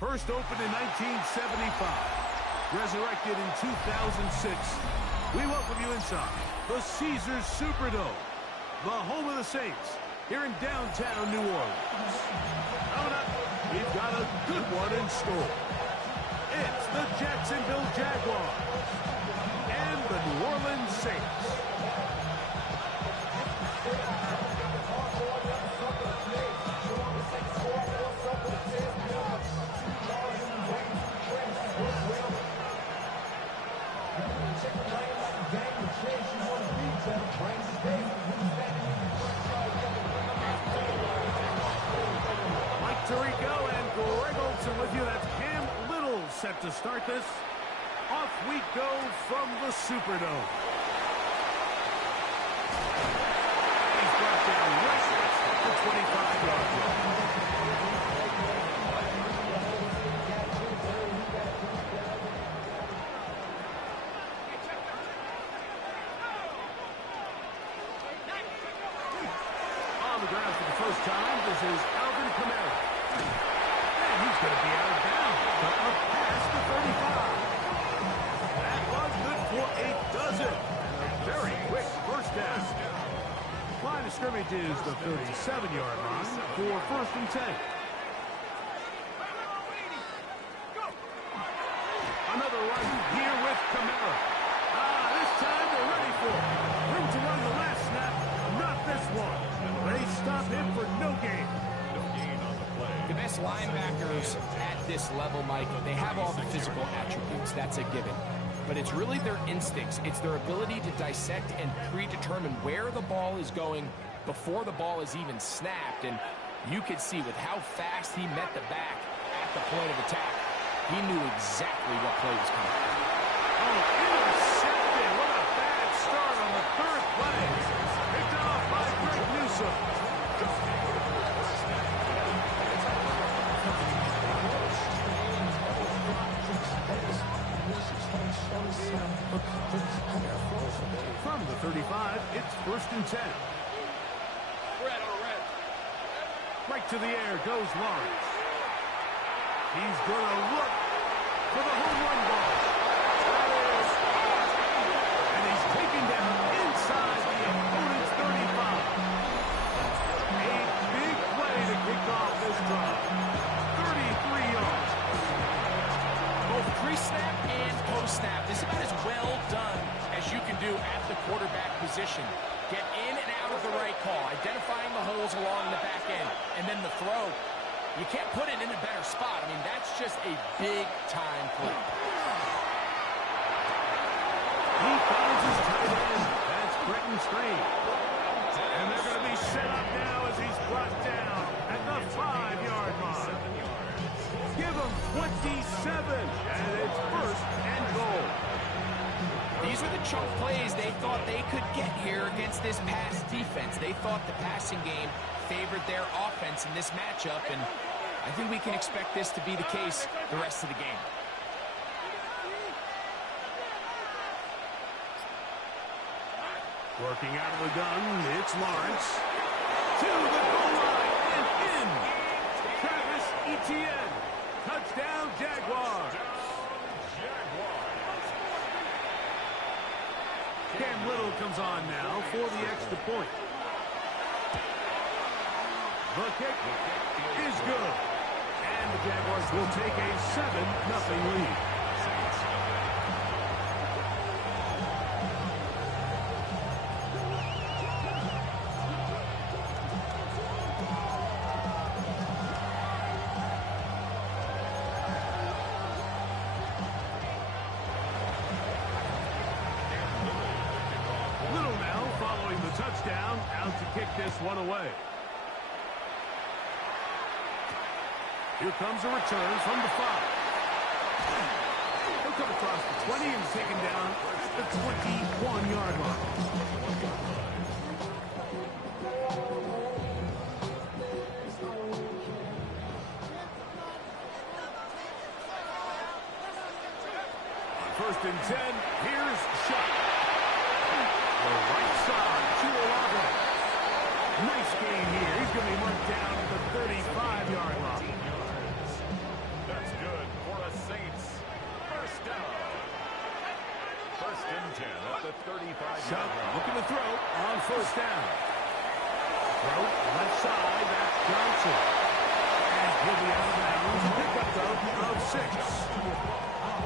First opened in 1975, resurrected in 2006. We welcome you inside the Caesars Superdome, the home of the Saints, here in downtown New Orleans. Coming up, we've got a good one in store. It's the Jacksonville Jaguars and the New Orleans Saints. Mike Tirico and Greg Olsen with you. That's Cam Little set to start this. Off we go from the Superdome. He's brought down right at the 25-yard line. First time, this is Alvin Kamara. And he's going to be out of bounds, but up past the 35. That was good for a dozen. And a very quick first down. Line of scrimmage is the 37-yard line for first and 10. Another run here with Kamara. This time they're ready for it. Room to run the last snap, not this one. They stop him for no gain. No gain on the play. The best linebackers at this level, Mike, they have all the physical attributes. That's a given. But it's really their instincts. It's their ability to dissect and predetermine where the ball is going before the ball is even snapped. And you could see with how fast he met the back at the point of attack, he knew exactly what play was coming. Oh, intercepted. What a bad start on the third play. Picked off by Greg Newsome. From the 35, it's first and 10. Right to the air goes Lawrence. He's going to look for the home run ball. And he's taken down inside the opponent's 35. A big play to kick off this drive. 33 yards. Both pre-snap and post-snap. This is about as well done as you can do at the quarterback position. Get in and out of the right call, identifying the holes along the back end, and then the throw. You can't put it in a better spot. I mean, that's just a big-time play. He finds his tight end. That's Britton Strain. And they're going to be set up now as he's brought down at the 5-yard line. Give him 27, and it's first and goal. These are the chunk plays they thought they could get here against this pass defense. They thought the passing game favored their offense in this matchup, and I think we can expect this to be the case the rest of the game. Working out of the gun, it's Lawrence. To the goal line and in. Travis Etienne. Touchdown, Jaguars. Cam Little comes on now for the extra point. The kick is good. And the Jaguars will take a 7-0 lead. Little now following the touchdown, out to kick this one away. Here comes a return from the 5. He'll come across the 20 and taken down the 21-yard line. First and 10, here's Shuck. The right side to Olave. Nice gain here. He's going to be marked down at the 35-yard line. That's good for a Saints first down. First and 10 at the 35-yard line. Looking to throw on first down. Throw left side, that's Johnson. And he'll be out of bounds. Pick up of 6.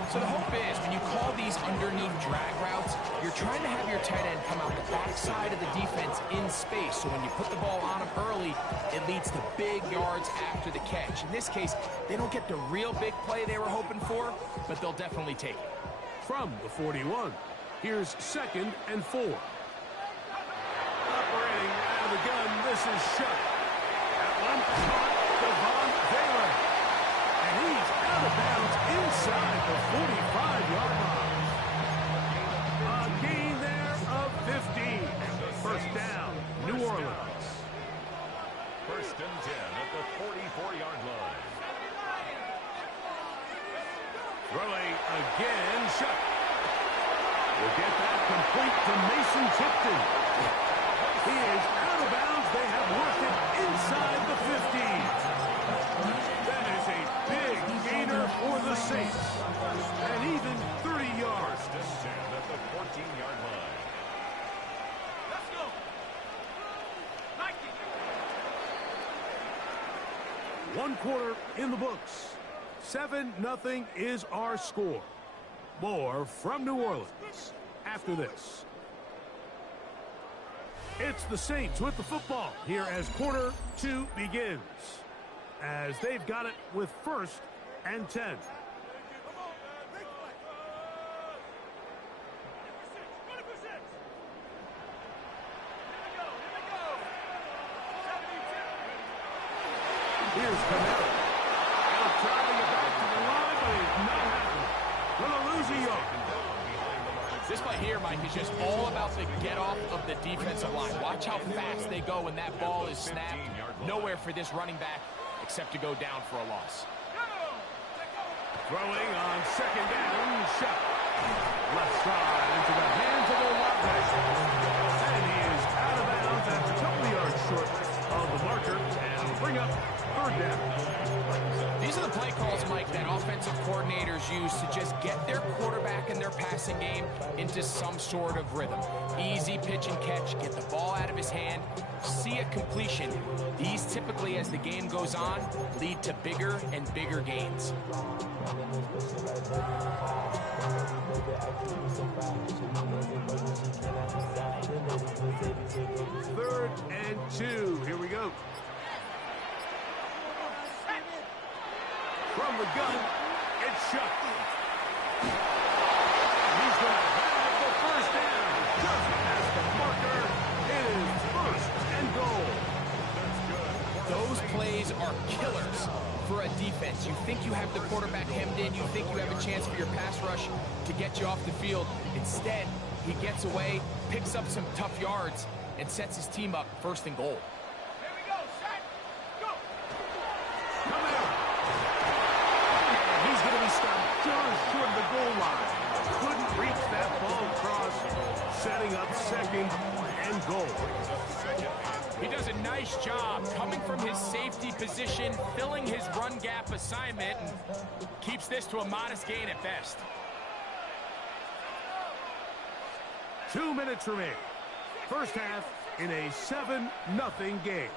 So the hope is when you call these underneath drag routes, you're trying to have your tight end come out the backside of the defense in space. So when you put the ball on him early, it leads to big yards after the catch. In this case, they don't get the real big play they were hoping for, but they'll definitely take it. From the 41, here's second and 4. Operating out of the gun, this is Shuck. That one caught Devon Taylor. And he's out of bounds inside the 45-yard line. A gain there of 15. First down, New Orleans. First and 10 at the 44-yard line. Throwing again, Shuck. Will get that complete to Mason Tipton. He is out of bounds. They have worked it inside the 15. That is a big gainer for the Saints. And even 30 yards. First and 10 at the 14-yard line. Let's go. Like it. 1 quarter in the books. 7-0 is our score. More from New Orleans after this. It's the Saints with the football here as quarter 2 begins. As they've got it with first and 10. Here's Camara. Trying to get back to the line, but it's not happening. Gonna lose a yard. This play here, Mike, is just all about the get-off of the defensive line. Watch how fast they go when that ball is snapped. Nowhere for this running back except to go down for a loss. Throwing on second down, Shuck. Left side into the hands of Olave. And he is out of bounds at a couple of yards short of the marker. And will bring up third down. These are the play calls, Mike, that offensive coordinators use to just get their quarterback and their passing game into some sort of rhythm. Easy pitch and catch, get the ball out of his hand, see a completion. These typically, as the game goes on, lead to bigger and bigger gains. Third and 2. Here we go. From the gun, it's Shuck. He's going to have the first down. Just as the marker, it is first and goal. Those plays are killers for a defense. You think you have the quarterback hemmed in. You think you have a chance for your pass rush to get you off the field. Instead, he gets away, picks up some tough yards, and sets his team up first and goal. Here we go, set, go. He's going to be stopped just short of the goal line. Couldn't reach that ball across, setting up second and goal. He does a nice job coming from his safety position, filling his run gap assignment, and keeps this to a modest gain at best. 2 minutes remain. First half in a 7-0 game.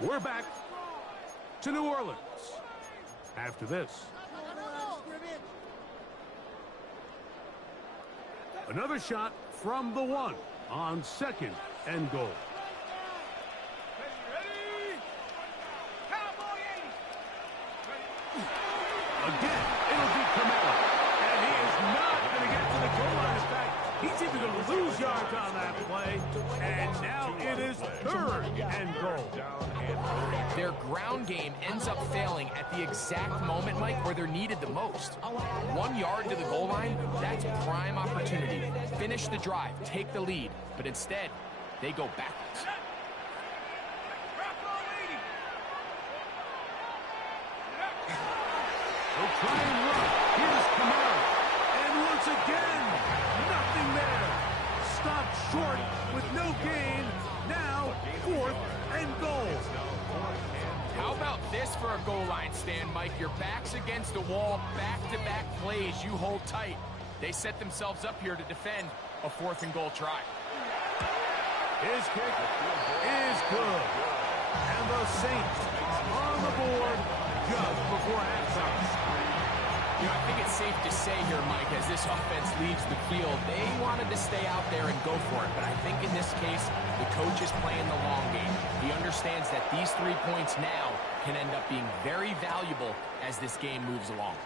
We're back to New Orleans after this. Another shot from the 1 on second and goal. Again, it'll be Camara. And he is not going to get to the goal line. In fact, he's even going to lose yards on that play. And now it is third and goal. Their ground game ends up failing at the exact moment, Mike, where they're needed the most. 1 yard to the goal line, that's prime opportunity. Finish the drive, take the lead, but instead, they go backwards. They try and run. Here's Kamara. And once again, nothing there. Stopped short with no gain. Now, fourth and goal. How about this for a goal line stand, Mike? Your back's against the wall, back-to-back plays, you hold tight. They set themselves up here to defend a fourth and goal try. His kick is good. And the Saints on the board just before halftime. You know, I think it's safe to say here, Mike, as this offense leaves the field, they wanted to stay out there and go for it. But I think in this case, the coach is playing the long game. He understands that these 3 points now can end up being very valuable as this game moves along.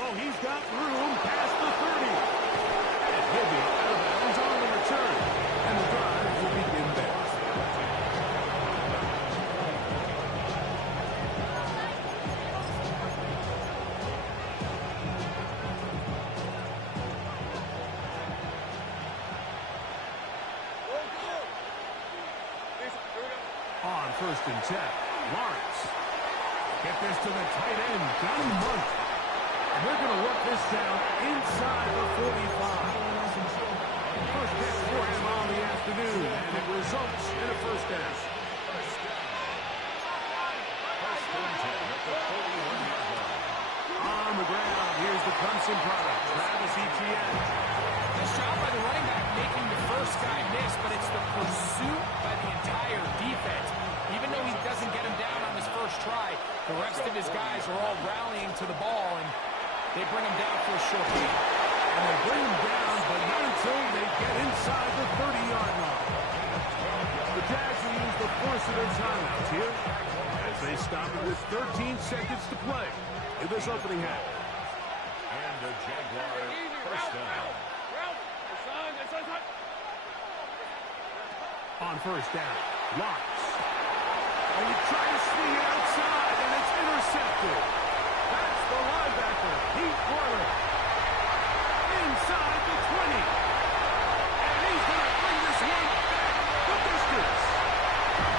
Oh, he's got room past the 30. And he'll be out of bounds on the return. And the drive will begin there. On first and 10, Lawrence. Get this to the tight end, Johnny Munt. And they're going to work this down inside the 45. First catch for him on the afternoon, and it results in a first down. On the ground, here's the Clemson product, Travis Etienne. Nice job by the running back making the first guy miss, but it's the pursuit by the entire defense. Even though he doesn't get him down on his first try, the rest of his guys are all rallying to the ball, and they bring him down for a short gain. And they bring him down, but not until they get inside the 30-yard line. The Jags will use the first of their timeouts here as they stop it with 13 seconds to play in this opening half. And the Jaguars first down. On first down, Lawrence. And he tries to swing it outside, and it's intercepted. That's the linebacker, Pete Werner. Inside the 20. And he's going to bring this one back the distance.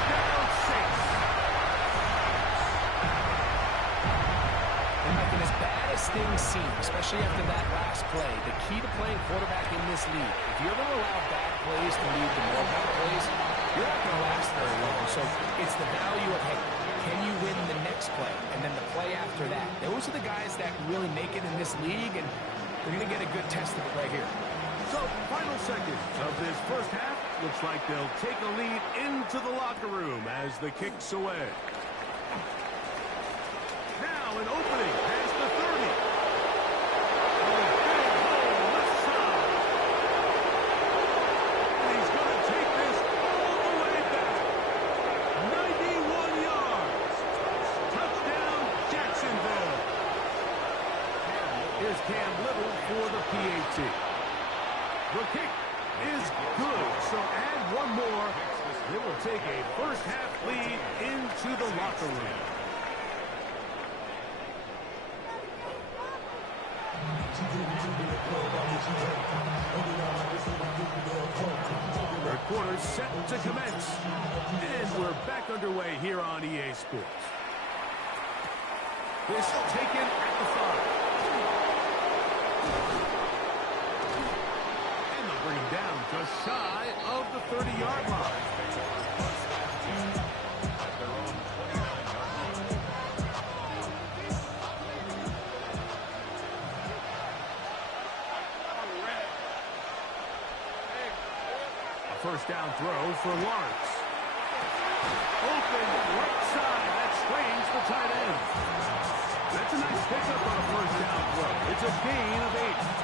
Down 6. And Mike, as bad as things seem, especially after that last play, the key to playing quarterback in this league, if you're going to allow bad plays to lead to more bad plays, you're not going to last very long. So it's the value of, hey, can you win the next play? And then the play after that. Those are the guys that really make it in this league, and they're going to get a good test of it right here. So, final seconds of this first half. Looks like they'll take a lead into the locker room as the kick's away. Now an opening past the 30. A big hole left side. And he's going to take this all the way back. 91 yards. Touchdown, Jacksonville. Here's Cam Little for the PAT. The kick is good, so add one more. They will take a first half lead into the locker room. Third quarter set to commence. And we're back underway here on EA Sports. This taken at the 5. And they'll bring him down just shy of the 30-yard line. A first down throw for Lawrence. Open right side. That strains the tight end. That's a nice pickup on a first down throw. It's a gain of 8.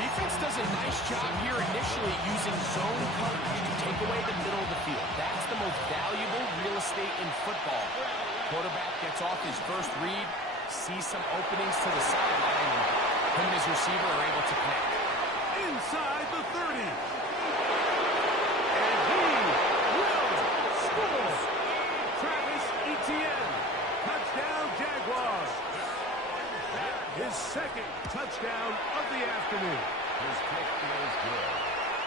Defense does a nice job here initially using zone coverage to take away the middle of the field. That's the most valuable real estate in football. Quarterback gets off his first read, sees some openings to the sideline, and him and his receiver are able to connect. Inside the 30. Travis Etienne. Touchdown, Jaguars. His second touchdown of the afternoon. His kick feels good.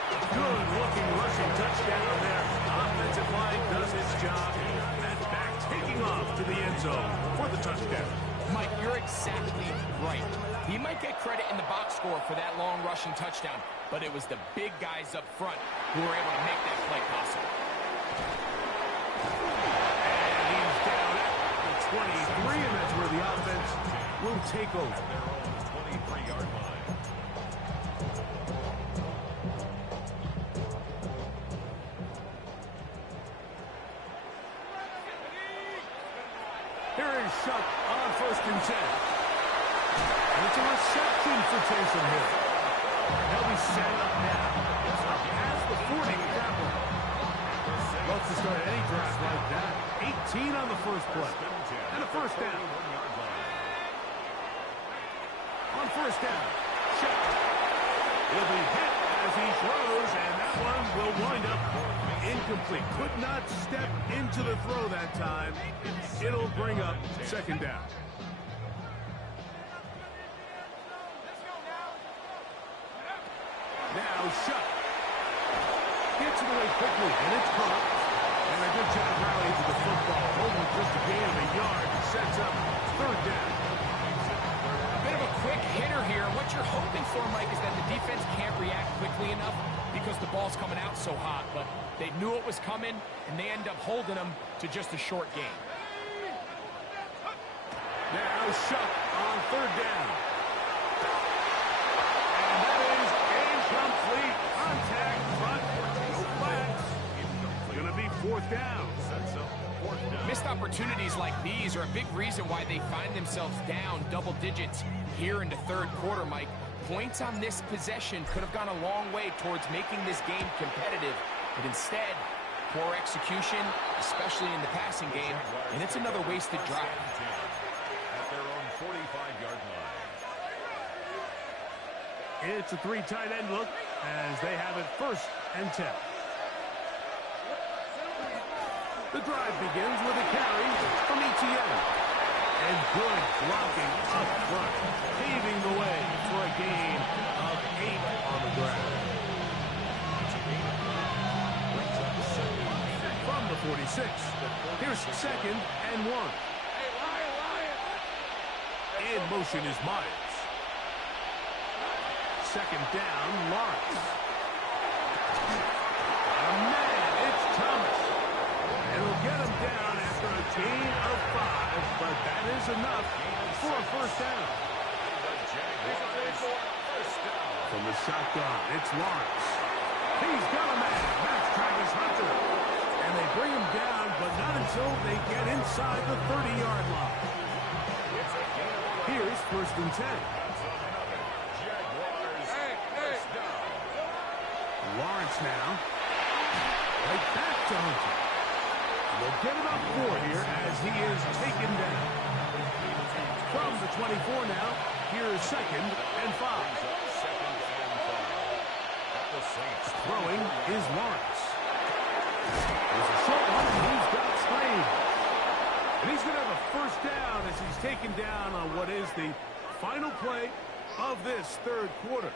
Good-looking rushing touchdown there. Offensive line does its job. That's back taking off to the end zone for the touchdown. Mike, you're exactly right. He might get credit in the box score for that long rushing touchdown, but it was the big guys up front who were able to make that play possible. And he's down at the 23, and that's where the offense will take over. At their own 23-yard line. Here is Shuck on 1st and 10. And it's a reception for Taysom Hill. They'll be set up now. Up as the 40 tackle. Love to start any drive like that. 18 on the first play. And a first down. On 1st down, Shuck will be hit as he throws, and that one will wind up incomplete. Could not step into the throw that time. It'll bring up 2nd down. Now Shuck gets it away quickly, and it's caught. And a good job rallying to the football. Only just a gain of a yard. Sets up 3rd down. A bit of a quick hitter here. What you're hoping for, Mike, is that the defense can't react quickly enough because the ball's coming out so hot. But they knew it was coming, and they end up holding them to just a short gain. Now Shuck on 3rd down. And that is incomplete. Contact, but no flags. Gonna be 4th down. Missed opportunities like these are a big reason why they find themselves down double digits here in the 3rd quarter, Mike. Points on this possession could have gone a long way towards making this game competitive, but instead, poor execution, especially in the passing game, and it's another wasted drive. At their own 45-yard line. It's a 3 tight end look as they have it 1st and 10. The drive begins with a carry from Etienne. And good blocking up front, paving the way for a gain of 8 on the ground. From the 46, here's 2nd and 1. In motion is Myers. 2nd down, Lawrence. A man, it's Thomas. It'll get him down after a gain of 5, but that is enough for a 1st down. From the shotgun, it's Lawrence. He's got a man. That's Travis Hunter. And they bring him down, but not until they get inside the 30-yard line. Here's 1st and 10. Lawrence now. Right back to Hunter. They'll get about 4 here as he is taken down. From the 24 now, here's 2nd and 5. Throwing is Lawrence. There's a short one, and he's got Slade. And he's going to have a 1st down as he's taken down on what is the final play of this 3rd quarter.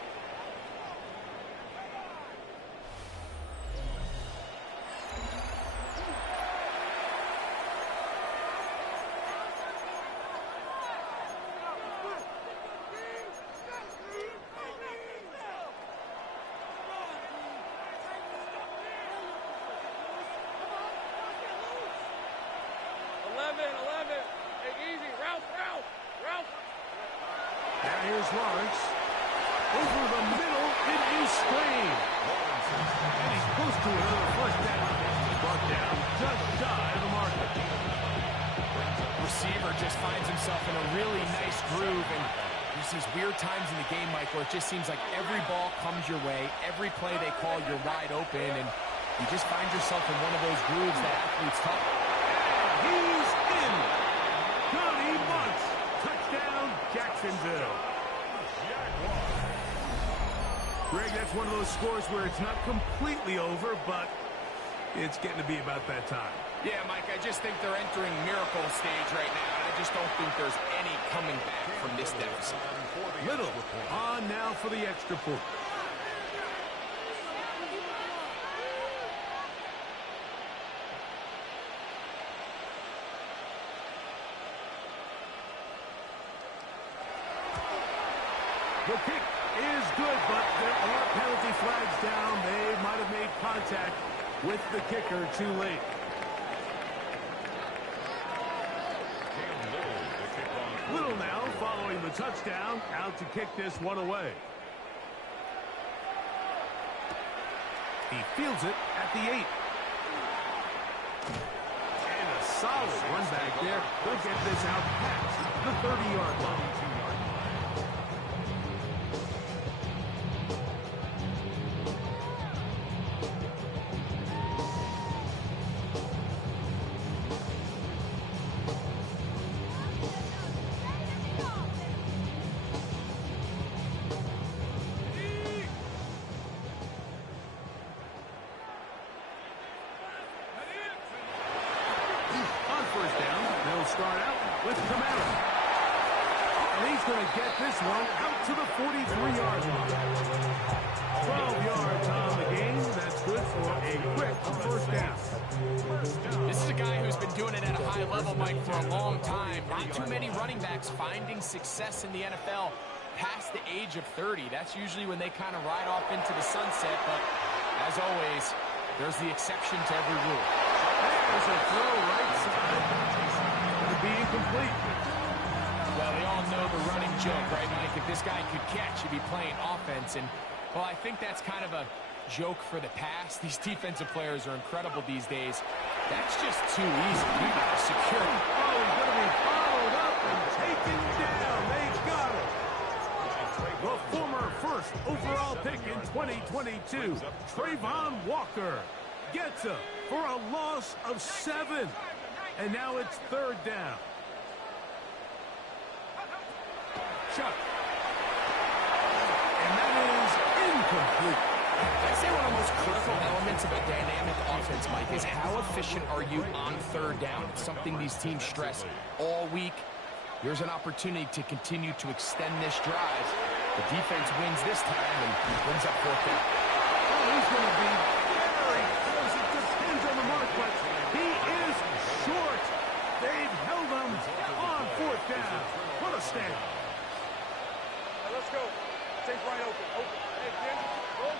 Here's Lawrence. Over the middle, it is Slade. And he's close to another 1st down. Brought down just shy of the marker. Receiver just finds himself in a really nice groove, and there's these weird times in the game, Mike, where it just seems like every ball comes your way. Every play they call, you're wide open, and you just find yourself in one of those grooves that athletes talk. He's in. Johnny Munch. Touchdown, Jacksonville. Greg, that's one of those scores where it's not completely over, but It's getting to be about that time. Yeah, Mike, I just think they're entering miracle stage right now, and I just don't think there's any coming back from this deficit. Little on now for the extra point. The kick is good, but there are penalty flags down. They might have made contact with the kicker too late. Little now following the touchdown, out to kick this one away. He fields it at the 8. And a solid run back there. They'll get this out past the 30-yard line. First down, they'll start out with Camaro. And he's going to get this one out to the 43-yard line. 12 yards on the game. That's good for a quick first down. This is a guy who's been doing it at a high level, Mike, for a long time. Not too many running backs finding success in the NFL past the age of 30. That's usually when they kind of ride off into the sunset. But as always, there's the exception to every rule. There's a throw right side. It'll be incomplete. Well, they all know the running joke, right, Mike? If this guy could catch, he'd be playing offense. And, well, I think that's kind of a joke for the past. These defensive players are incredible these days. That's just too easy. You got to secure him. Oh, he's going to be followed up and taken down. They got him. The former first overall pick in 2022, Trayvon Walker, gets him for a loss of 7. And now it's third down. Chuck. And that is incomplete. I'd say one of the most critical elements of a dynamic offense, Mike, is how efficient are you on third down? It's something these teams stress all week. Here's an opportunity to continue to extend this drive. The defense wins this time and brings up fourth down. Oh, he's going to be very close. It depends on the mark, but he is short. They've held him on fourth down. What a stand. Let's go. Take right open. Hey, Jim. Go.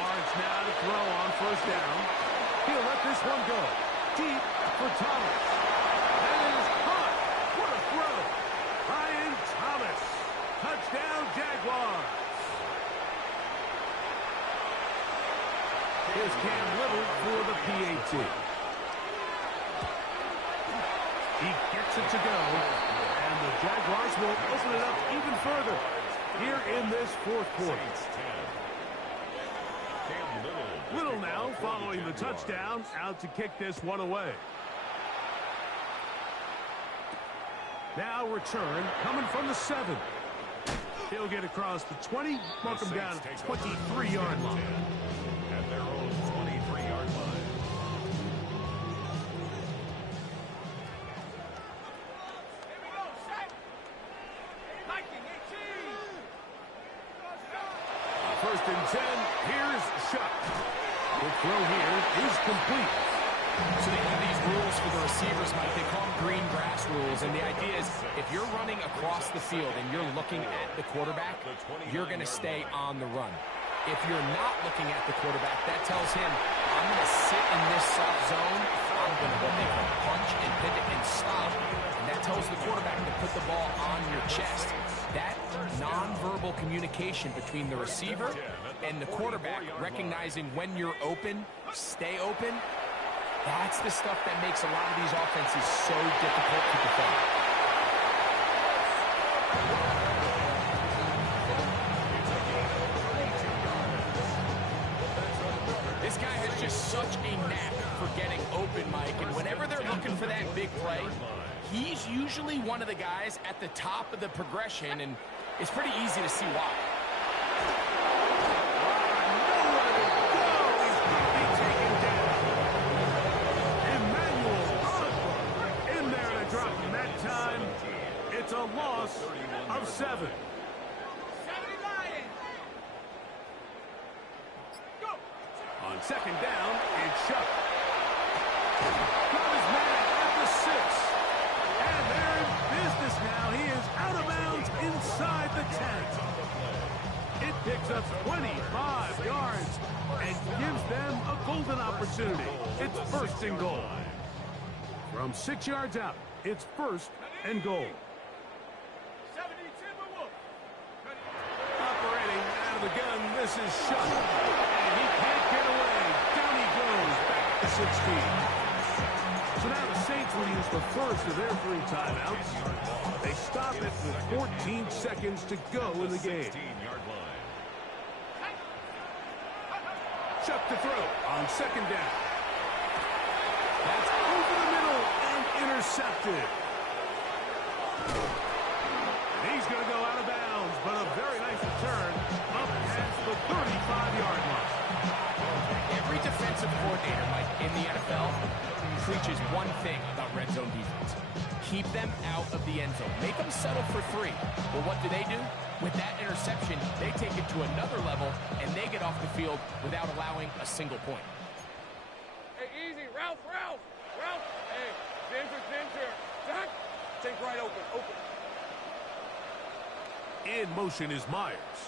Lawrence now to throw on first down. He'll let this one go. Deep for Thomas. That is caught. What a throw. Ryan Thomas. Touchdown, Jaguars. Here's Cam Little for the PAT. He gets it to go. And the Jaguars will open it up even further here in this fourth quarter. Little now following the touchdown, out to kick this one away. Now return coming from the 7. He'll get across the 20, mark him down at 23-yard line. At their own 23-yard line. Here we go. Set. Liking 18. First and 10, here's Shuck. The throw here is complete. So they have these rules for the receivers, Mike. They call them green grass rules. And the idea is if you're running across the field and you're looking at the quarterback, you're going to stay on the run. If you're not looking at the quarterback, that tells him, I'm going to sit in this soft zone. I'm going to what they call punch and pivot and stop. And that tells the quarterback to put the ball on your chest. That nonverbal communication between the receiver and the quarterback, recognizing when you're open, stay open, that's the stuff that makes a lot of these offenses so difficult to defend. This guy has just such a knack for getting open, Mike, and whenever they're looking for that big play, he's usually one of the guys at the top of the progression, and it's pretty easy to see why. Nowhere to go. He's got loss of 7. On second down, it's Shuck. Got his man at the 6. And they're in business now. He is out of bounds inside the 10. It picks up 25 yards and gives them a golden opportunity. It's first and goal. From 6 yards out, it's first and goal. Operating out of the gun, this is Shuck. And he can't get away. Down he goes, back to 16. So now the Saints will use the first of their 3 timeouts. They stop it with 14 seconds to go in the game. Shuck to throw on second down. That's over the middle and intercepted. And he's going to go out of bounds, but a very nice return up past the 35-yard line. Every defensive coordinator, Mike, in the NFL preaches one thing about red zone defense. Keep them out of the end zone. Make them settle for 3. Well, what do? With that interception, they take it to another level, and they get off the field without allowing a single point. Hey, easy. Ralph. Hey, Ginger. Zach, take right open. In motion is Myers.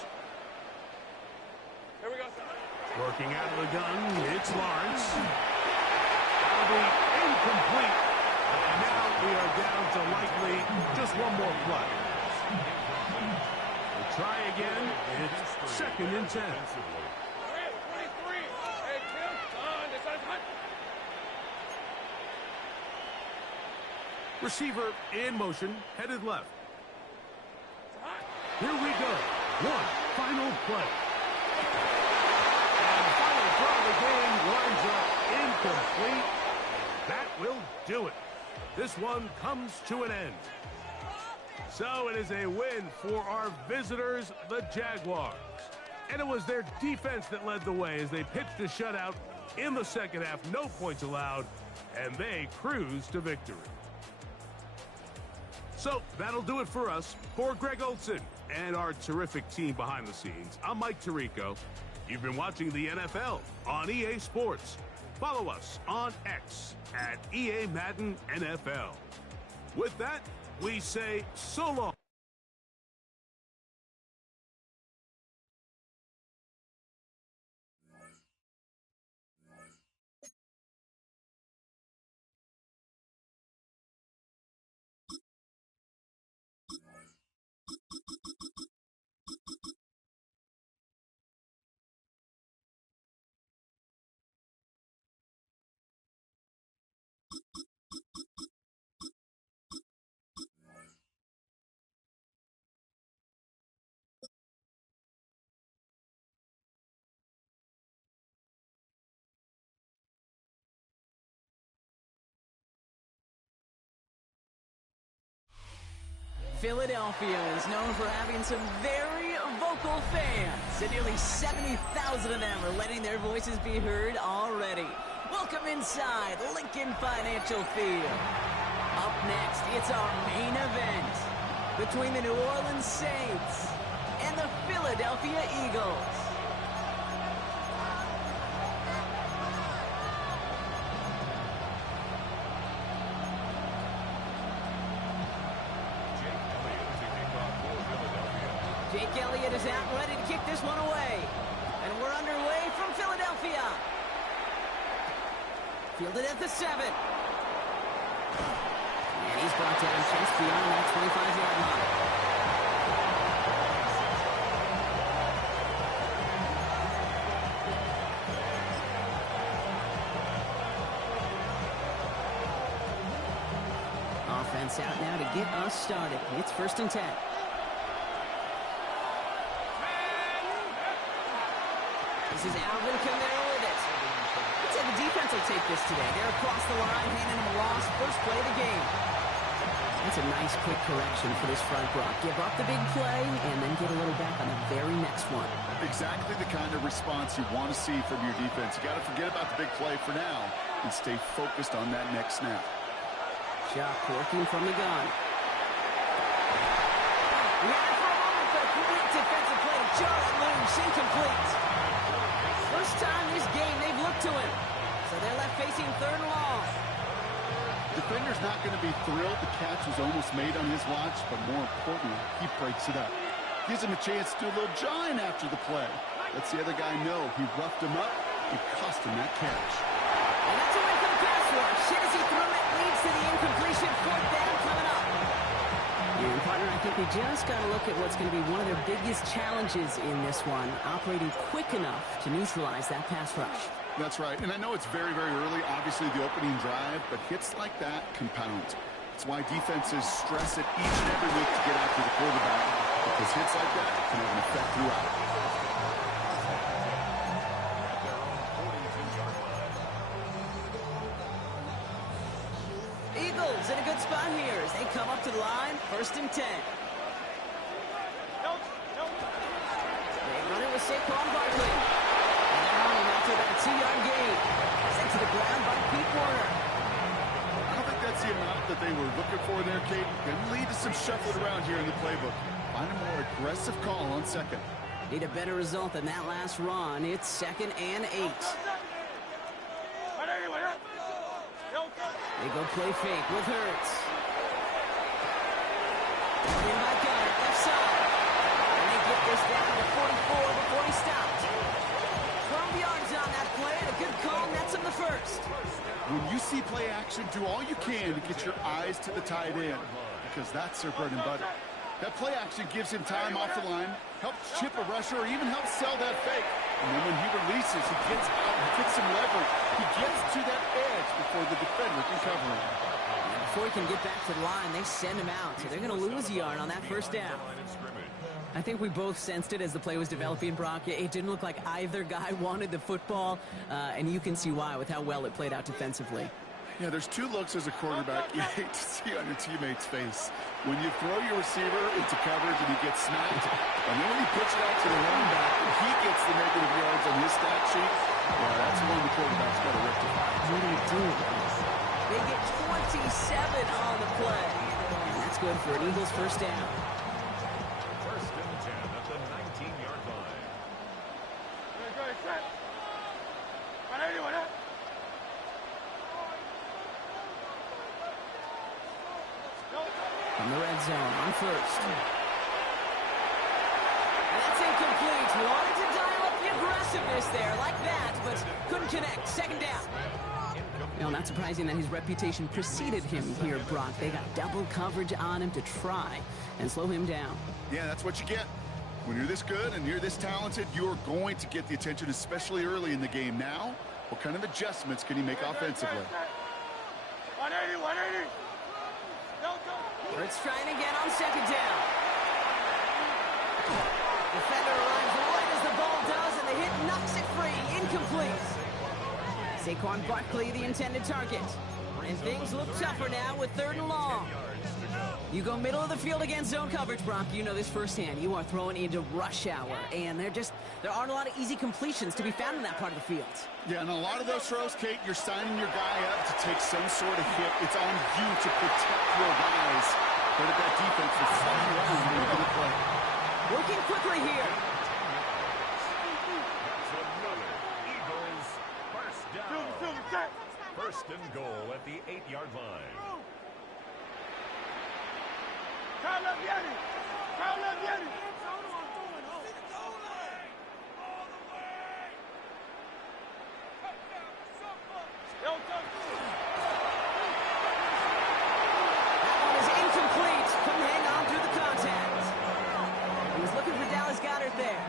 Here we go. Working out of the gun, it's Lawrence. That'll be incomplete. And now we are down to likely just one more play. We'll try again. It's second and 10. 23. Hey, Tim. This is hot. Receiver in motion, headed left. Here we go. One final play. And the final throw of the game winds up incomplete. That will do it. This one comes to an end. So it is a win for our visitors, the Jaguars. And it was their defense that led the way as they pitched a shutout in the second half. No points allowed, and they cruised to victory. So that'll do it for us. For Greg Olson and our terrific team behind the scenes, I'm Mike Tirico. You've been watching the NFL on EA Sports. Follow us on X at EA Madden NFL. With that, we say so long. Philadelphia is known for having some very vocal fans, and nearly 70,000 of them are letting their voices be heard already. Welcome inside Lincoln Financial Field. Up next, it's our main event between the New Orleans Saints and the Philadelphia Eagles. Jake Elliott is out ready to kick this one away. And we're underway from Philadelphia. Fielded at the 7. And he's brought down just beyond that 25-yard line. Offense out now to get us started. It's first and 10. This is Alvin Kamara with it. I'd say the defense will take this today. They're across the line, handing them a loss. First play of the game. That's a nice quick correction for this front block. Give up the big play and then get a little back on the very next one. Exactly the kind of response you want to see from your defense. You got to forget about the big play for now and stay focused on that next snap. Chuck working from the gun. We had it for a moment, but a great defensive play to jar it loose. Incomplete. First time this game they've looked to him. So they're left facing third and long. Defender's not going to be thrilled the catch was almost made on his watch, but more importantly, he breaks it up. Gives him a chance to do a little jawing after the play. Lets the other guy know he roughed him up and cost him that catch. And that's a win for the pass rush. Hit as he threw it, leads to the incompletion. Fourth down coming up. And partner, I think we just got to look at what's going to be one of their biggest challenges in this one, operating quick enough to neutralize that pass rush. That's right, and I know it's very, very early, obviously the opening drive, but hits like that compound. That's why defenses stress it each and every week to get after the quarterback, because hits like that can have an effect throughout. Eagles in a good spot here as they come up to the line, 1st and 10. They run it with Saquon Barkley. After that 2-yard gain, sent to the ground by Pete Werner. I don't think that's the amount that they were looking for there, Kate. Going to lead to some shuffling around here in the playbook. Find a more aggressive call on second. Need a better result than that last run. It's 2nd and 8. They go play fake with Hurts. In by Gunner, left side. And they get this down to 44 before he stopped. 12 yards on that play, and a good call nets him the first. When you see play action, do all you can to get your eyes to the tight end, because that's their bread and butter. That play action gives him time off the line, helps chip a rusher, or even helps sell that fake. And then when he releases, he gets out, he gets some leverage. He gets to that edge before the defender can cover him. Before he can get back to the line, they send him out, so they're going to lose a yard on that first down. I think we both sensed it as the play was developing, Brock. It didn't look like either guy wanted the football, and you can see why with how well it played out defensively. Yeah, there's two looks as a quarterback you hate to see on your teammate's face. When you throw your receiver into coverage and he gets smacked, and then when you pitch it out to the running back and he gets the negative yards on his stat sheet, well, that's one the quarterback's got to rectify. What do you do? They get 27 on the play, and that's good for an Eagles first down. From the red zone on first. And that's incomplete. Wanted to dial up the aggressiveness there like that, but couldn't connect. 2nd down. You know, not surprising that his reputation preceded him here, Brock. They got double coverage on him to try and slow him down. Yeah, that's what you get. When you're this good and you're this talented, you're going to get the attention, especially early in the game. Now, what kind of adjustments can he make offensively? 180, 180. Hurts trying again on 2nd down. Defender arrives right as the ball does, and the hit knocks it free. Incomplete. Saquon Barkley, the intended target. And things look tougher now with 3rd and long. You go middle of the field against zone coverage, Brock. You know this firsthand. You are throwing into rush hour, and there aren't a lot of easy completions to be found in that part of the field. Yeah, and a lot of those throws, Kate, you're signing your guy up to take some sort of hit. It's on you to protect your guys. But if that defense is slowing around, you're going to play. Working quickly here. Eagles, first down. 1st and goal at the 8-yard line. That one is incomplete. Couldn't hang on through the contact. He was looking for Dallas Goedert there.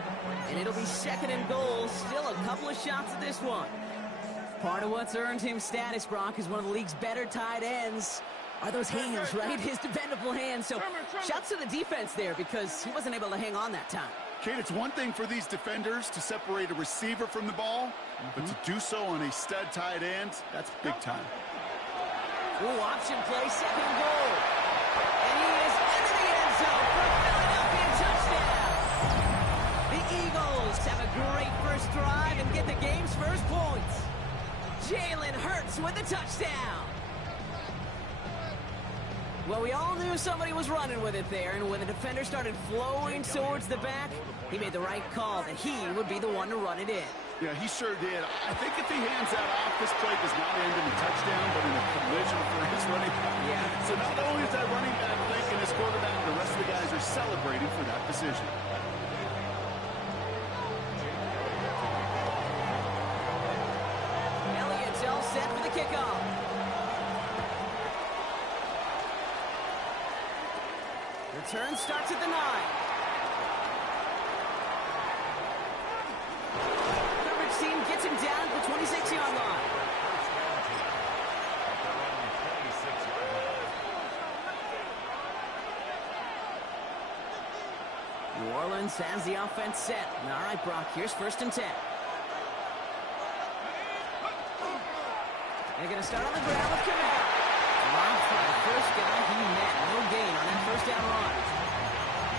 And it'll be 2nd and goal. Still a couple of shots at this one. Part of what's earned him status, Brock, is one of the league's better tight ends. Are those hands, right? His dependable hands. So shouts to the defense there because he wasn't able to hang on that time. Kate, it's one thing for these defenders to separate a receiver from the ball, but to do so on a stud tight end, that's big time. Ooh, option play, 2nd and goal. And he is into the end zone for a Philadelphia touchdown. The Eagles have a great first drive and get the game's first points. Jalen Hurts with the touchdown. Well, we all knew somebody was running with it there, and when the defender started flowing towards the back, he made the right call that he would be the one to run it in. Yeah, he sure did. I think if he hands that off, this play does not end in a touchdown, but in a collision for his running back. Yeah. So not only is that running back thanking his quarterback, the rest of the guys are celebrating for that decision. Elliott's all set for the kickoff. Return starts at the 9. Coverage team gets him down at the 26-yard line. New Orleans has the offense set. All right, Brock, here's 1st and 10. They're going to start on the ground with Kamara. Rob for the first guy he met. No gain on that 1st down run.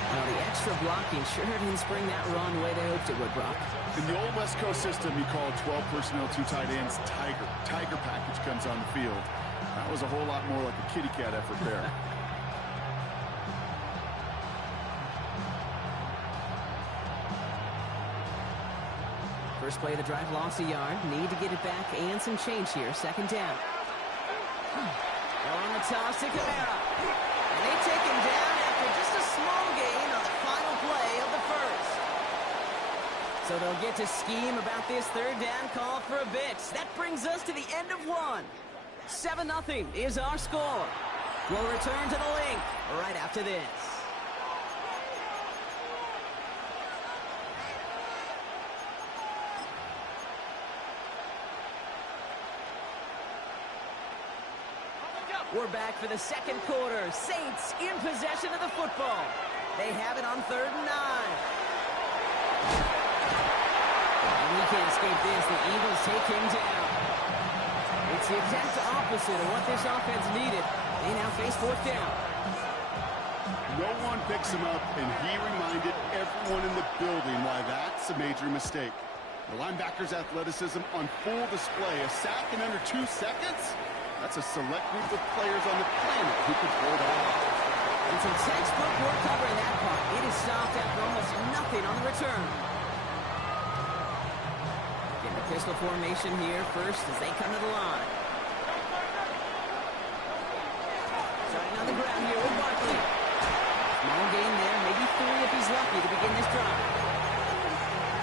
Now, the extra blocking sure didn't spring that run the way they hoped it would, Brock. In the old West Coast system, you call 12 personnel, 2 tight ends, Tiger. Tiger package comes on the field. That was a whole lot more like a kitty cat effort there. First play of the drive, lost a yard. Need to get it back and some change here. 2nd down. On the toss to Kamara. And they take him down after just a small gain on the final play of the 1st. So they'll get to scheme about this 3rd down call for a bit. That brings us to the end of 1. 7-0 is our score. We'll return to the link right after this. We're back for the 2nd quarter. Saints in possession of the football. They have it on 3rd and 9. And we can't escape this. The Eagles take him down. It's the exact opposite of what this offense needed. They now face 4th down. No one picks him up, and he reminded everyone in the building why that's a major mistake. The linebacker's athleticism on full display. A sack in under 2 seconds? That's a select group of players on the planet who could pull that off. And some textbook work covering that part. It is stopped after almost nothing on the return. Getting the pistol formation here first as they come to the line. Starting on the ground here with Barkley. Small gain there, maybe 3 if he's lucky to begin this drive.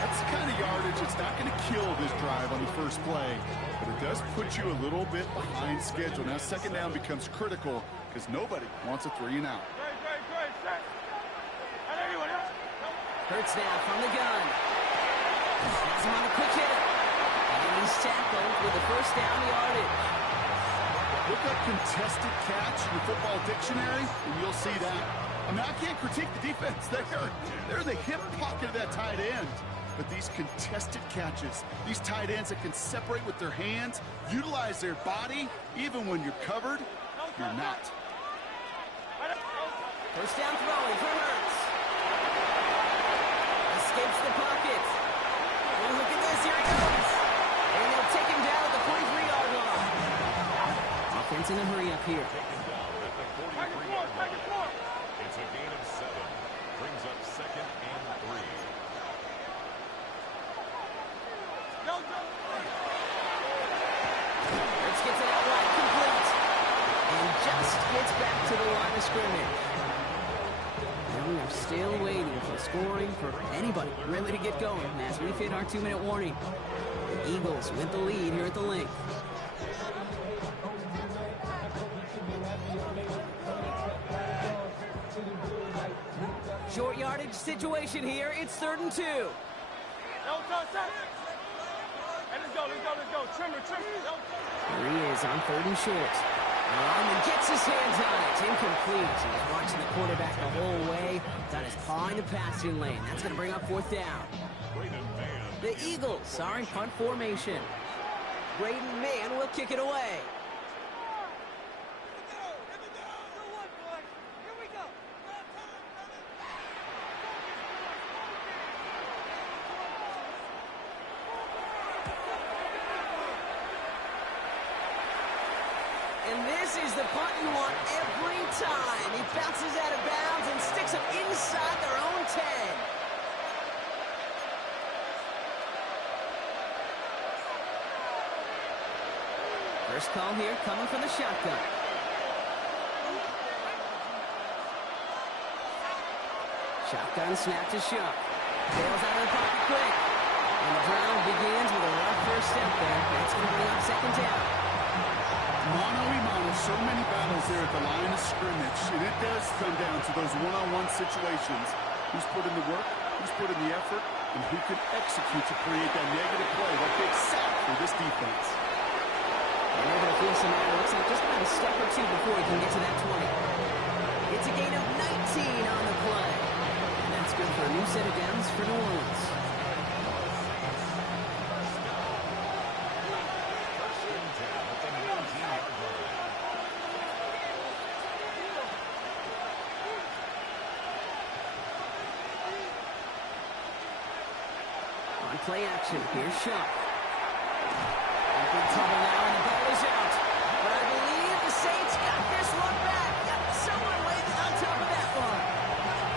That's the kind of yardage that's not going to kill this drive on the first play, but it does put you a little bit behind schedule. Now 2nd down becomes critical because nobody wants a 3 and out. Hurts now from the gun. Has him on a quick hitter. And he's tackled with the 1st down yardage. Look up contested catch in the football dictionary, and you'll see that. I mean, I can't critique the defense. They're the hip pocket of that tight end. But these contested catches, these tight ends that can separate with their hands, utilize their body, even when you're covered, you're not. 1st down throwing for Hurts. Escapes the pocket. Oh, look at this, here he goes. And they'll take him down at the 43-yard line. Offense in a hurry up here. It's a gain of 7. Brings up 2nd and 3. Hurts gets it out wide, complete. And just gets back to the line of scrimmage. And we are still waiting for scoring for anybody really to get going as we've hit our 2-minute warning. The Eagles with the lead here at the link. Short yardage situation here. It's 3rd and 2. Here he is on 3rd and short. And gets his hands on it. Incomplete. He's watching the quarterback the whole way. Got his paw in the passing lane. That's going to bring up 4th down. The Eagles are in punt formation. Braden Mann will kick it away. And this is the punt you want every every time. He bounces out of bounds and sticks them inside their own 10. First call here coming from the shotgun. Shotgun snap to Sharp. Bails out of the pocket quick. And the drive begins with a rough first step there. That's going to bring up second down. Mano-a-mano, so many battles there at the line of scrimmage. And it does come down to those one-on-one situations. Who's put in the work, who's put in the effort, and who can execute to create that negative play, that big sack for this defense. And over to Cincinnati, looks like just about a step or two before he can get to that 20. It's a gain of 19 on the play. And that's good for a new set of downs for New Orleans. On play action, here's Sharp. Big trouble now, and the ball is out. But I believe the Saints got this one back. Got someone waiting on top of that one.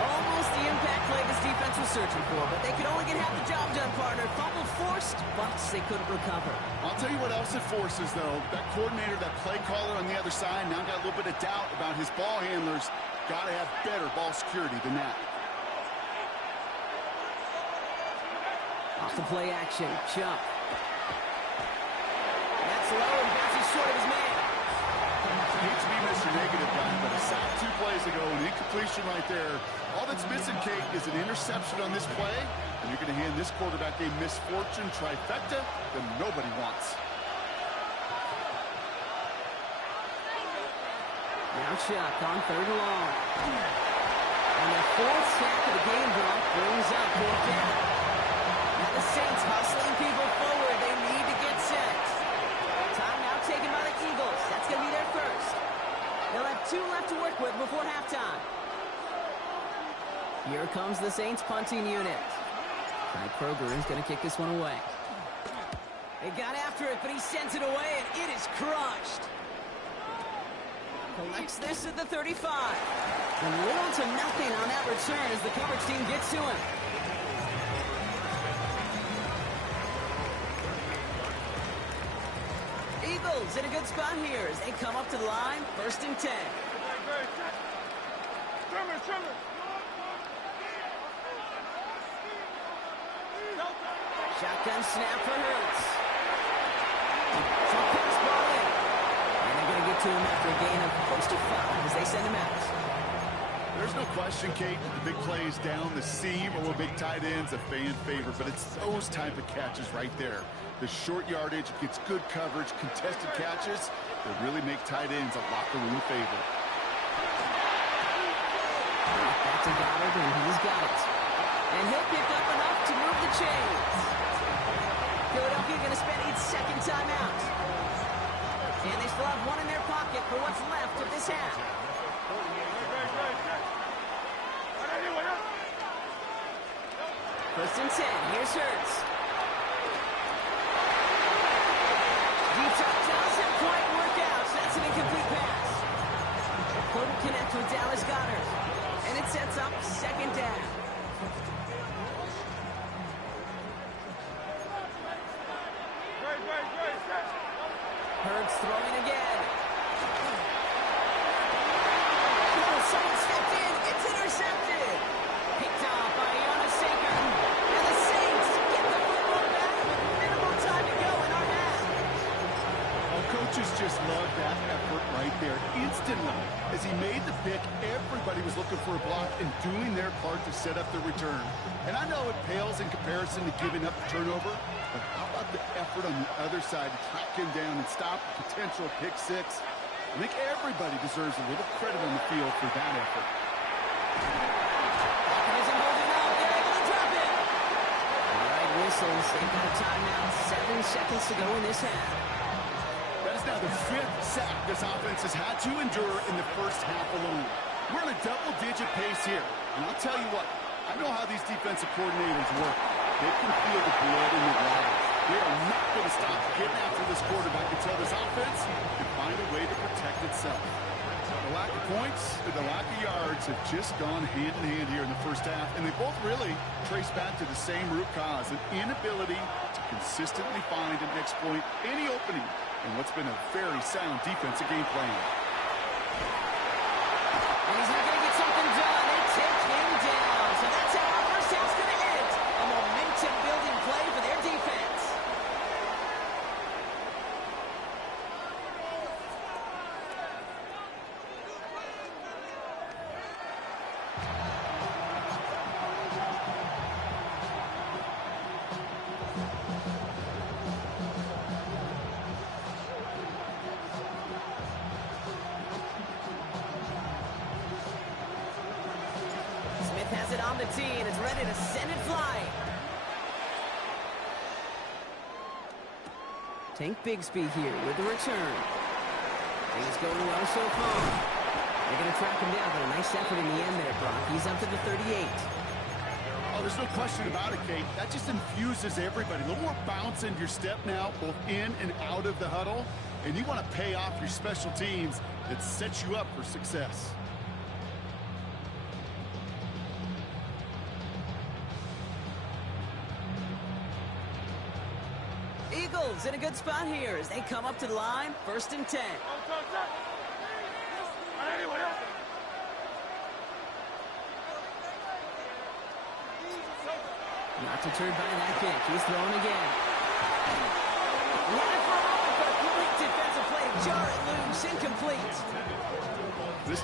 Almost the impact play this defense was searching for, but they could only get half the job done, partner. Fumble forced, but they couldn't recover. I'll tell you what else it forces, though. That coordinator, that play caller on the other side, now got a little bit of doubt about his ball handlers. Got to have better ball security than that. Off the play action, Chuck. That's low and bounces short of his man. Hate to be Mr. Negative guy, but a sack 2 plays ago, an incompletion right there. All that's missing, Kate, is an interception on this play, and you're going to hand this quarterback a misfortune trifecta that nobody wants. Now Chuck on 3rd and long. And the 4th sack of the game block brings up 4th down. Now the Saints hustling people forward. They need to get set. Timeout taken by the Eagles. That's going to be their first. They'll have 2 left to work with before halftime. Here comes the Saints punting unit. Ty Kroger is going to kick this one away. They got after it, but he sends it away, and it is crushed. Collects this at the 35. And little to nothing on that return as the coverage team gets to him. Eagles in a good spot here as they come up to the line, 1st and 10. Shotgun snap for Hurts. Short pass ball in. And they're going to get to him after a gain of close to 5 as they send him out. There's no question, Kate, that the big plays down the seam or with big tight ends a fan favorite, but it's those type of catches right there. The short yardage, gets good coverage, contested catches that really make tight ends a locker room favorite. Back to Goddard, and he's got it. And he'll pick up enough to move the chains. Philadelphia going to spend its 2nd timeout. And they still have 1 in their pocket for what's left of this half. 1st and 10. Here's Hurts. Deep shot doesn't quite work out. That's an incomplete pass. Couldn't connect with Dallas Goedert. And it sets up 2nd down. Hurts throwing again. Oh, someone stepped in. It's intercepted. Picked off by Jonas Saker. And the Saints get the football back with minimal time to go in our half. Well, coaches just love that effort right there. Instantly, as he made the pick, everybody was looking for a block and doing their part to set up the return. And I know it pales in comparison to giving up the turnover, but how about the effort on the other side to track him down and stop a potential pick 6? I think everybody deserves a little credit on the field for that effort. Isn't holding out. They're able to drop it. All right, whistles. They've got a timeout. 7 seconds to go in this half. That is now the 5th sack this offense has had to endure in the first half alone. We're on a double-digit pace here. And I'll tell you what, I know how these defensive coordinators work. They can feel the blood in the water. They are not going to stop getting after this quarterback until this offense can find a way to protect itself. The lack of points and the lack of yards have just gone hand in hand here in the first half, and they both really trace back to the same root cause, an inability to consistently find and exploit any opening in what's been a very sound defensive game plan. And he's not going to get something done. They take him down. So that's how our first half's going to end. A momentum-building play for their defense. Has it on the tee, and it's ready to send it flying. Tank Bigsby here with the return. Things going well so far. They're going to track him down, but a nice effort in the end there, Brock. He's up to the 38. Oh, there's no question about it, Kate. That just infuses everybody. A little more bounce in your step now, both in and out of the huddle. And you want to pay off your special teams that sets you up for success. Eagles in a good spot here as they come up to the line, 1st and 10. Not deterred by that kick. He's throwing again. Running for a moment, but a complete defensive play. Jar it loose, incomplete. This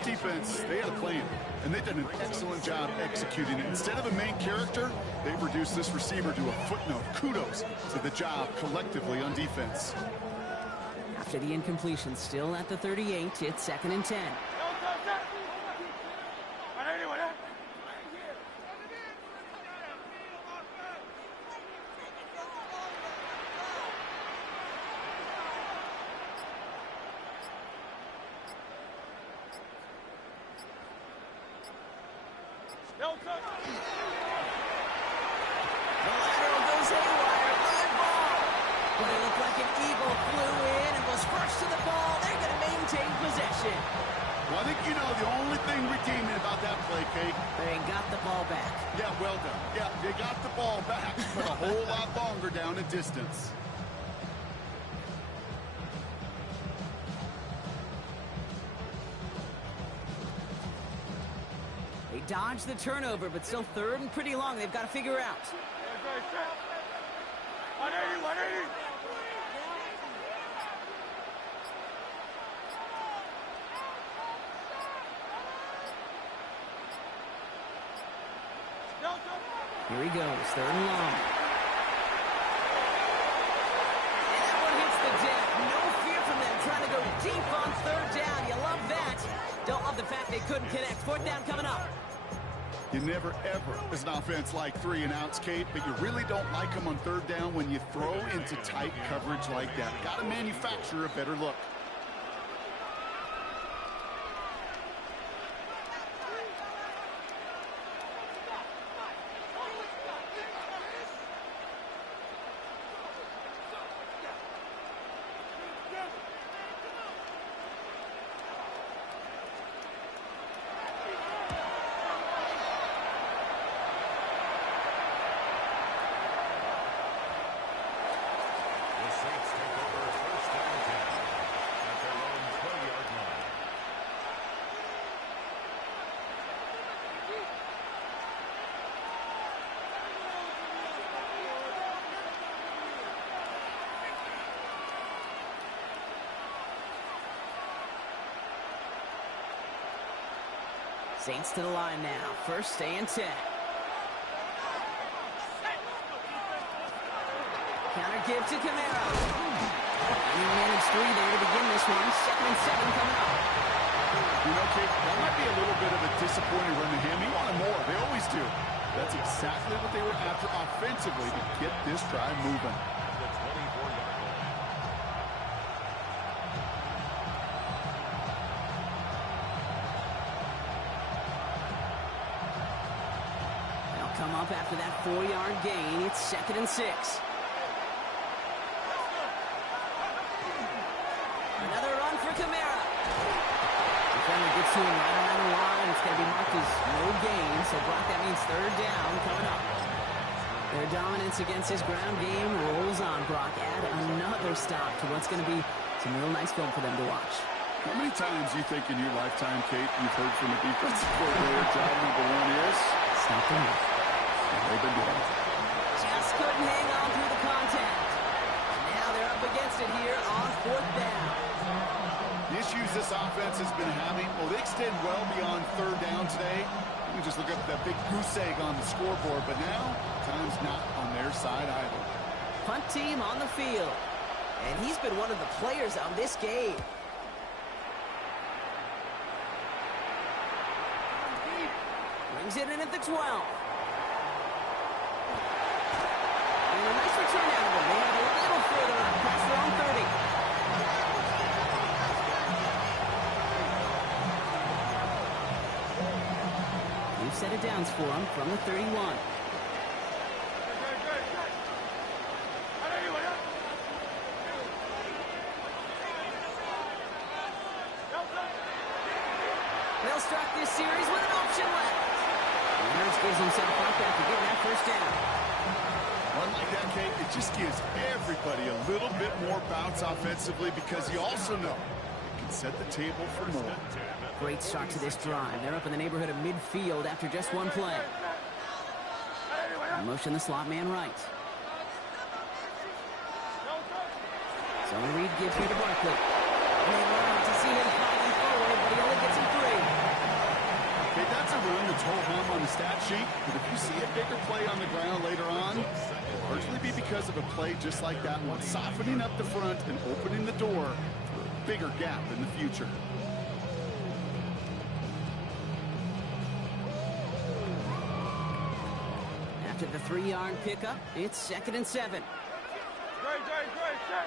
defense, they had a plan, and they've done an excellent job executing it. Instead of a main character, they've reduced this receiver to a footnote. Kudos to the job collectively on defense. After the incompletion, still at the 38, it's 2nd and 10. No, The lateral goes haywire. Good ball. But it looked like an eagle flew in and was first to the ball. They're going to maintain possession. Well, I think you know the only thing redeeming about that play, Kate. They got the ball back. Yeah, well done. Yeah, they got the ball back, but a whole lot longer down in distance. They dodge the turnover, but still 3rd and pretty long. They've got to figure out. 180, 180. Here he goes, 3rd and long. And that one hits the deck. No fear from them trying to go deep on 3rd down. You love that. Don't love the fact they couldn't connect. 4th down coming up. You never, ever, as an offense, like 3 and outs, Kate, but you really don't like them on 3rd down when you throw into tight coverage like that. Got to manufacture a better look. Saints to the line now. 1st and 10. Counter give to Kamara. And he managed 3 there to begin this one. 2nd and 7 coming up. You know, Kate, that might be a little bit of a disappointing run to him. He wanted more. They always do. That's exactly what they were after offensively to get this drive moving. Come up after that 4-yard gain. It's 2nd and 6. Another run for Kamara. to him right around the line. It's going to be marked as no gain. So, Brock, that means third down coming up. Their dominance against his ground game rolls on. Brock, add another stop to what's going to be some real nice film for them to watch. How many times do you think in your lifetime, Kate, you've heard from a defensive coordinator job number one is? Stop the run. They've been doing it. Just couldn't hang on through the contact. Now they're up against it here on fourth down. The issues this offense has been having, well, they extend well beyond third down today. You can just look up that big goose egg on the scoreboard, but now time's not on their side either. Punt team on the field. And he's been one of the players on this game. Brings it in at the 12. And a nice return out of him. They have a little further up past their own 30. We've set it downs for him from the 31. They'll start this series with an option left. Hurts gives himself up after getting that first down. One like that, Kate, it just gives everybody a little bit more bounce offensively because you also know it can set the table for more. Great start to this drive. They're up in the neighborhood of midfield after just one play. Motion the slot man right. Zone read gives here to Barkley. And they love to see him fighting forward, but he only gets him 3. Okay, that's a run that's hold home on the stat sheet, but if you see a bigger play on the ground later on, it'll largely be because of a play just like that one, softening up the front and opening the door for a bigger gap in the future. After the 3-yard pickup, it's 2nd and 7. Great, check.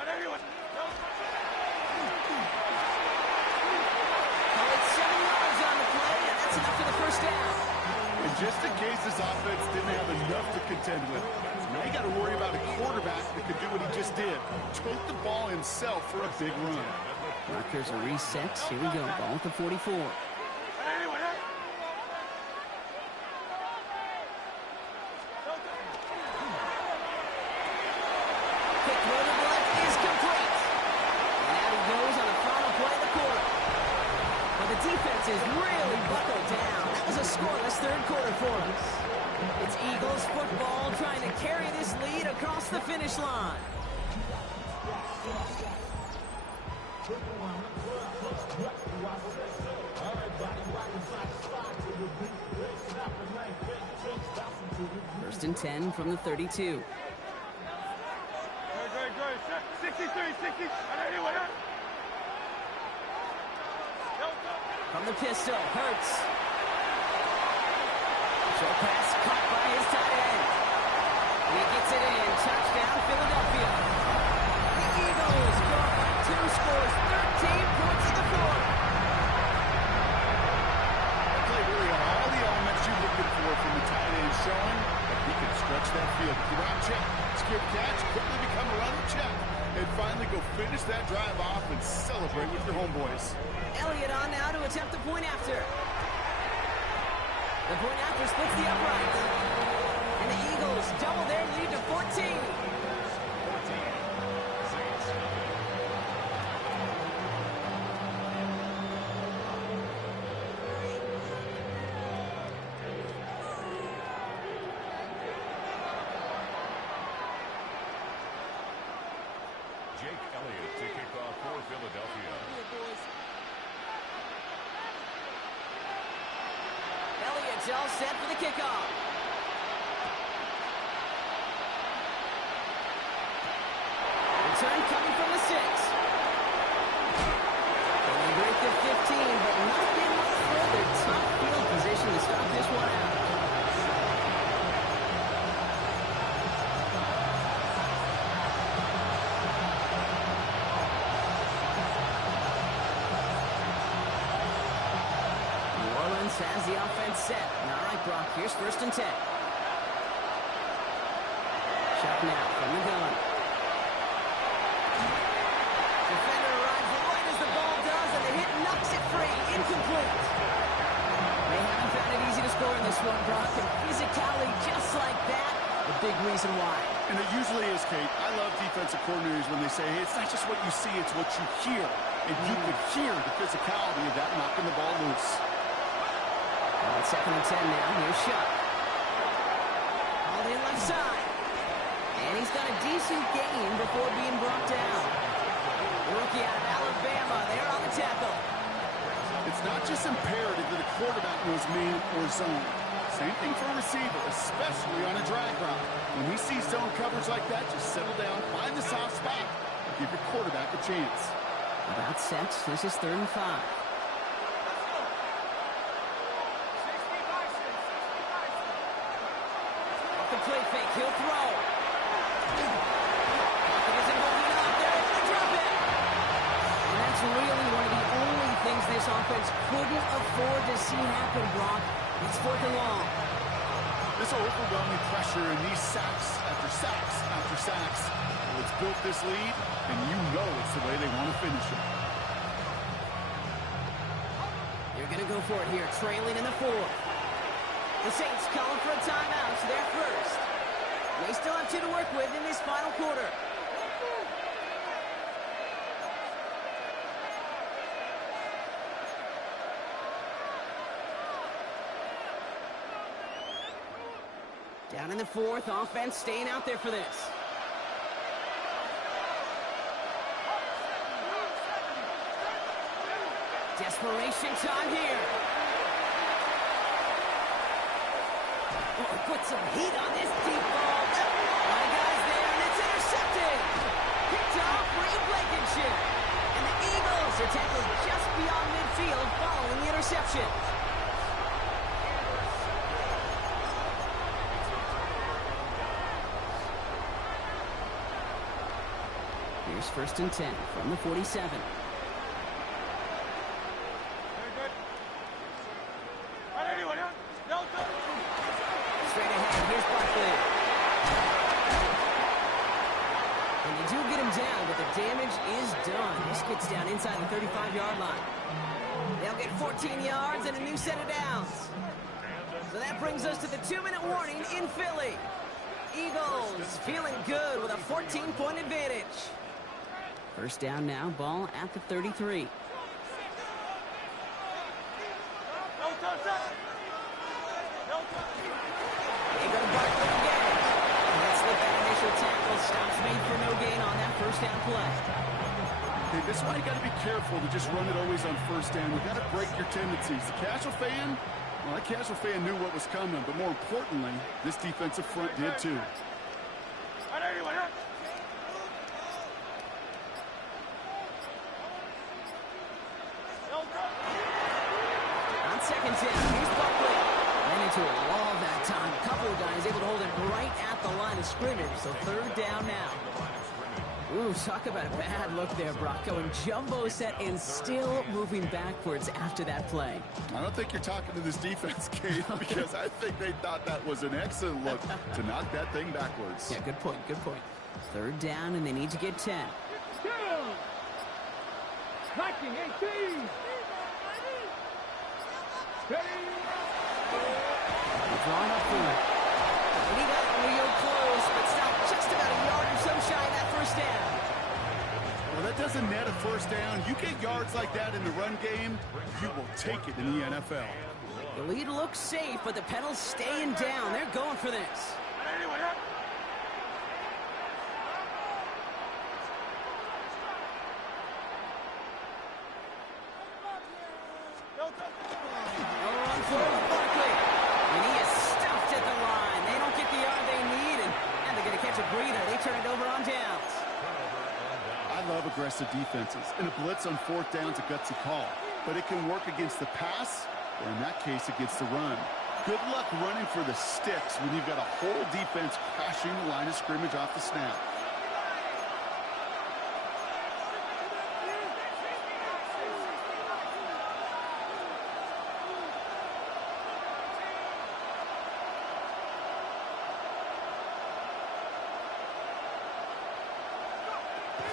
On everyone. It's 7 yards on the play, and that's enough for the first down. And just in case this offense didn't have enough to contend with, now you got to worry about a quarterback that could do what he just did, tote the ball himself for a big run. Markers are reset. Here we go. Ball at the 44. Kick loaded left is complete. And out he goes on the final play of the quarter. But the defense is really buckled down. That was a scoreless third quarter for us. It's Eagles football trying to carry this lead across the finish line. First and 10 from the 32. Great. 63. On everyone. From the pistol, Hurts. Short pass caught by his tight end. And he gets it in. Touchdown, Philadelphia. The Eagles go up by 2 scores, 13 points to the 4. That play really had all the elements you're looking for from the tight end, showing that he can stretch that field. With the right check, secure catch, quickly become a running check, and finally go finish that drive off and celebrate with your homeboys. Elliott on now to attempt the point after. The point after splits the upright. And the Eagles double their lead to 14. Jake Elliott to kick off for Philadelphia. Elliott's all set for the kickoff. Return coming from the 6. And they break the 15, but not getting much further. Tough field position to stop this one out. Has the offense set. All right, Brock, here's 1st and 10. Shot now from the gun. Defender arrives right as the ball does, and the hit knocks it free incomplete. They haven't found it easy to score in this one, Brock, and physicality just like that, the big reason why. And it usually is, Kate. I love defensive coordinators when they say, hey, it's not just what you see, it's what you hear. And you could hear the physicality of that knocking the ball loose. On 2nd and 10 now, here's Shuck. All in left side. And he's got a decent gain before being brought down. The rookie out of Alabama, there on the tackle. It's not just imperative that a quarterback knows man or zone. Same thing for a receiver, especially on a drag route. When he sees zone coverage like that, just settle down, find the soft spot, and give your quarterback a chance. About set, this is 3rd and 5. Complete fake, he'll throw. It isn't holding up, they're able to drop it. And that's really one of the only things this offense couldn't afford to see happen, Brock. It's 4th and long. This overwhelming pressure and these sacks after sacks after sacks. Well, it's built this lead, and you know it's the way they want to finish it. You're going to go for it here, trailing in the 4th. The Saints calling for a timeout, so they're first. They still have 2 to work with in this final quarter. Down in the 4th, offense staying out there for this. Desperation time here. Oh, put some heat on this deep ball. My guy's there, and it's intercepted. Picked off Reed Blankenship. And the Eagles are tackled just beyond midfield following the interception. Here's 1st and 10 from the 47. Straight ahead, here's Barkley. And they do get him down, but the damage is done. This gets down inside the 35-yard line. They'll get 14 yards and a new set of downs. So that brings us to the 2-minute warning in Philly. Eagles feeling good with a 14-point advantage. 1st down now, ball at the 33. They go to Barkley again. Let's let that initial tackle. Stops made for no gain on that 1st down play. Okay, this is why you got to be careful to just run it always on 1st down. You got to break your tendencies. The casual fan, well, that casual fan knew what was coming, but more importantly, this defensive front did too. On 2nd down, here's Barkley. Ran into a wall that time. A couple of guys able to hold it right at the line of scrimmage. So 3rd down now. Ooh, talk about a bad look there, Brock. Going jumbo set and still moving backwards after that play. I don't think you're talking to this defense, Kate, because I think they thought that was an excellent look to knock that thing backwards. Yeah, good point, good point. 3rd down, and they need to get 10. Knocking 18. Drawn up through. And he got real close, but stopped just about a yard or so shy of that 1st down. Well, that doesn't net a 1st down. You get yards like that in the run game, you will take it in the NFL. The lead looks safe, but the pedal's staying down. They're going for this. Aggressive defenses. And a blitz on 4th down's a gutsy call. But it can work against the pass, or in that case, against the run. Good luck running for the sticks when you've got a whole defense crashing the line of scrimmage off the snap.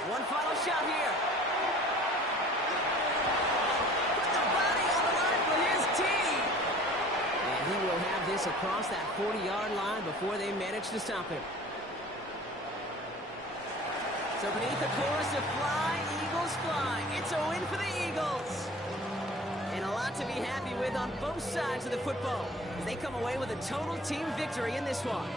One final shot here. Put the body this across that 40-yard line before they managed to stop him. So beneath the chorus of Fly, Eagles Fly, it's a win for the Eagles. And a lot to be happy with on both sides of the football as they come away with a total team victory in this one.